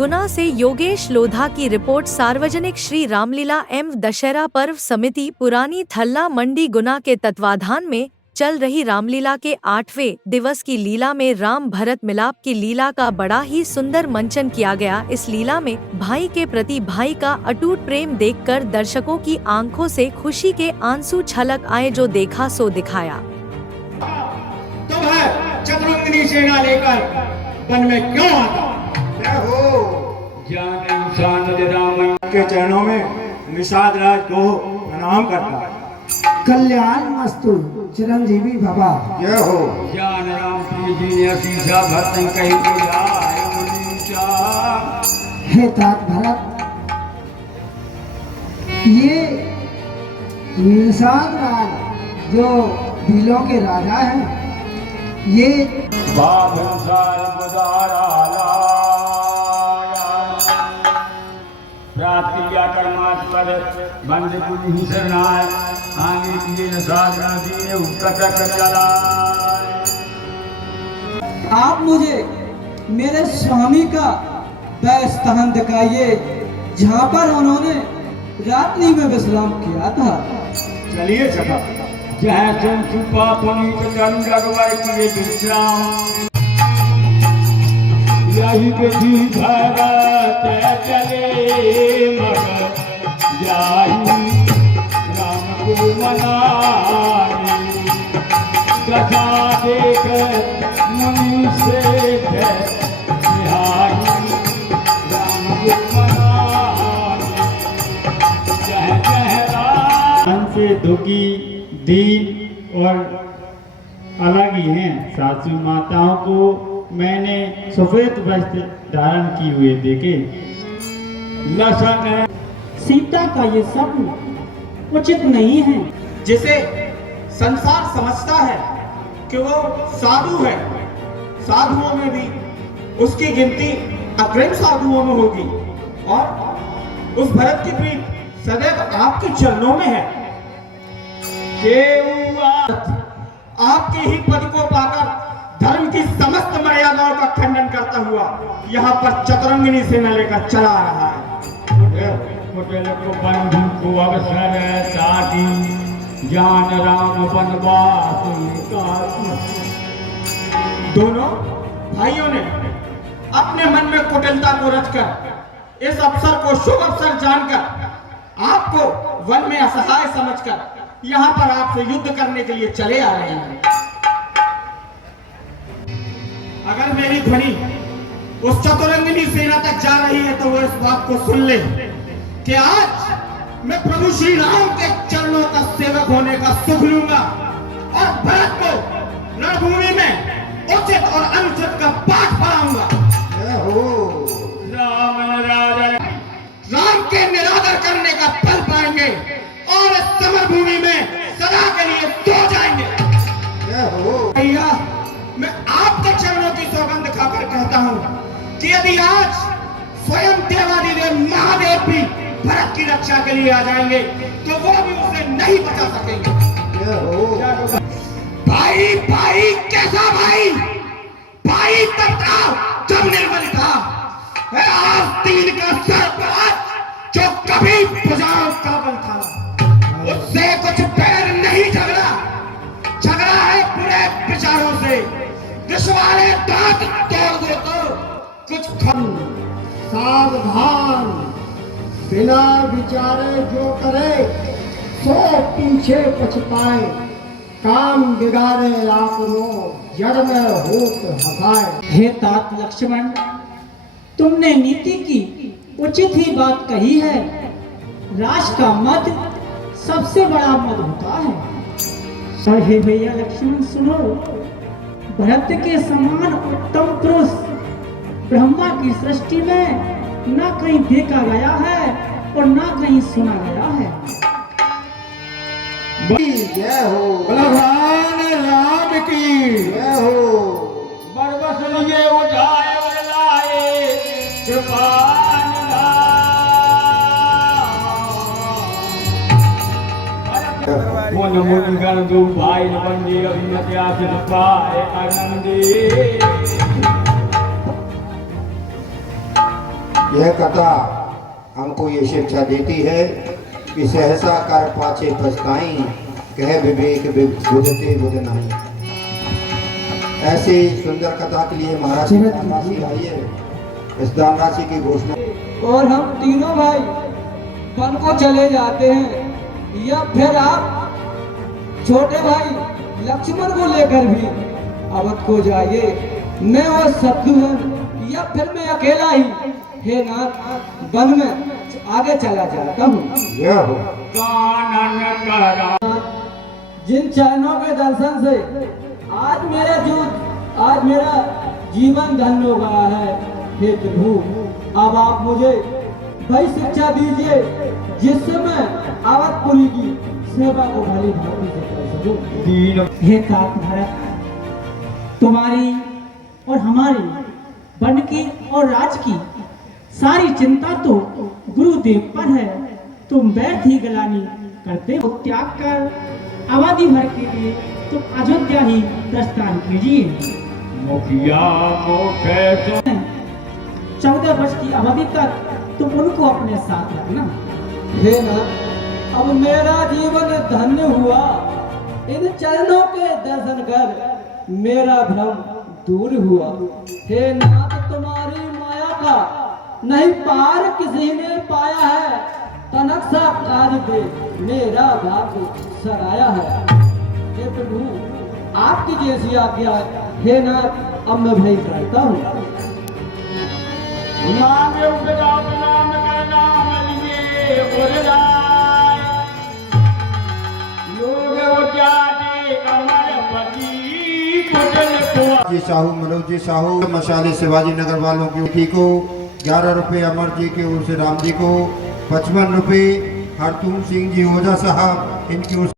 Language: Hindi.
गुना से योगेश लोधा की रिपोर्ट। सार्वजनिक श्री रामलीला एवं दशहरा पर्व समिति पुरानी थल्ला मंडी गुना के तत्वाधान में चल रही रामलीला के 8वें दिवस की लीला में राम भरत मिलाप की लीला का बड़ा ही सुंदर मंचन किया गया। इस लीला में भाई के प्रति भाई का अटूट प्रेम देखकर दर्शकों की आंखों से खुशी के आंसू छलक आए, जो देखा सो दिखाया। तुम है चतुरंगिनी सेना लेकर वन में क्यों आता हो? राम के चरणों में निषाद राज को प्रणाम करता है। कल्याण मस्तु चिरंजीवी भवा। जय हो। जान राम जी ने सीधा भरतन कहीं को जाए। हे तात भरत, ये निषाद राज जो भीलों के राजा हैं, ये आप मुझे मेरे स्वामी का वह स्थान दिखाइए जहाँ पर उन्होंने रात्रि में विश्राम किया था। चलिए चका। जहाँ तुम छुपा पुनीत गंगरवर किए विश्राम, यही विधि भरत चले मगर जाहि राम को मनाने। कथा देख मुनि से बिहारी राम को मनाने। जह जह राम से दुखी दीन और अलग ही हैं। सासू माताओं को मैंने सफेद वस्त्र धारण किए हुए देखे। लसन सीता का ये स्वप्न उचित नहीं है। जिसे संसार समझता है कि वो साधु है, साधुओं में भी उसकी गिनती अग्रिम साधुओं में होगी, और उस भरत की प्रीत सदैव आपके चरणों में है। आपके ही पद को पाकर धर्म की समस्त मर्यादाओं का खंडन करता हुआ यहाँ पर चतुरंगिनी सेना लेकर चला रहा है। को बंधु को अवसर साथी जान राम वनवास। दोनों भाइयों ने अपने मन में कुटिलता को रचकर इस अवसर को शुभ अवसर जानकर आपको वन में असहाय समझकर यहाँ पर आपसे युद्ध करने के लिए चले आ रहे हैं। अगर मेरी ध्वनि उस चतुरंगिनी सेना तक जा रही है तो वो इस बात को सुन ले कि आज मैं प्रभु श्री राम के चरणों का सेवक होने का सुख लूंगा और भरत को रणभूमि में उचित और अनुचित का पाठ पढ़ाऊंगा। राम के निरादर करने का फल पाएंगे और इस समरभूमि में सदा के लिए सो जाएंगे। भैया, मैं आपके चरणों की सौगंध खाकर कहता हूं कि यदि आज स्वयं देवादिदेव महादेव भी भरत की रक्षा के लिए आ जाएंगे तो वो भी उसे नहीं बचा सकेंगे। भाई भाई कैसा भाई? भाई तब था जब निर्बल था। आज तीन का सरपराज जो कभी भुजाओं का बल था, उससे कुछ पैर नहीं झगड़ा। झगड़ा है बुरे विचारों से। विश्वाले दांत तोड़ दो तो कुछ सावधान, बिना विचारे जो करे सो पीछे पछताए। काम बिगाड़े आपनो जड़ में होत हसाए। हे तात लक्ष्मण, तुमने नीति की उचित ही बात कही है। राज का मद सबसे बड़ा मद होता है। हे भैया लक्ष्मण सुनो, भरत के समान उत्तम पुरुष ब्रह्मा की सृष्टि में ना कहीं देखा गया है और ना कहीं सुना गया है। जय हो भगवान राम की जय हो। बरबस लिए उठाए लाए कृपान मन मुनि गण दो भाई बंदे अभिमत आसित पाए आनंदे। यह कथा हमको ये शिक्षा देती है कि सहसा कर पाछे पछताई, कह विवेक बुझते बुझ नहीं। ऐसी सुंदर कथा के लिए महाराज दान राशि आई है। इस दान राशि की घोषणा और हम तीनों भाई वन को चले जाते हैं, या फिर आप छोटे भाई लक्ष्मण को लेकर भी अवध को जाइए, मैं और शत्रुघ्न या फिर मैं अकेला ही हे नाथ वन में आगे चला जाता हूँ। यह हो कानन करा जिन चरणों के दर्शन से आज मेरा जीवन धन्य हो गया है, हे प्रभु अब आप मुझे वही शिक्षा दीजिए जिससे मैं अवधपुरी की सेवा को भली भांति से कर सकूं। दीन हे तात भरत, तुम्हारी और हमारी वन की और राज की सारी चिंता तो गुरुदेव पर है। तुम व्यर्थ ही गलानी करते हो, त्याग कर अवधि भर के लिए तुम अयोध्या ही प्रस्थान कीजिए। मुखिया मोखे तो 14 वर्ष की अवधि तक तुम उनको अपने साथ रखना। हे नाथ अब मेरा जीवन धन्य हुआ, इन चरणों के दर्शन कर मेरा भ्रम दूर हुआ। हे नाथ तुम्हारी माया का नहीं पार किसी ने पाया है, तनक सा कार्य दे मेरा भाग्य सराया है। हे प्रभु आपकी जैसी आज्ञा, हे नाथ अब मैं भय करता हूँ। मांगे उपजा नाम का नाम लिए बुझाए, लोग उजाड़े कमर पति कुचल को। जी साहू, मनोज जी साहू, मशाली शिवाजी नगर वालों की उठी को 11 रुपये, अमर जी के ओर से राम जी को 55 रुपये, हरतूम सिंह जी ओझा साहब इनकी ओर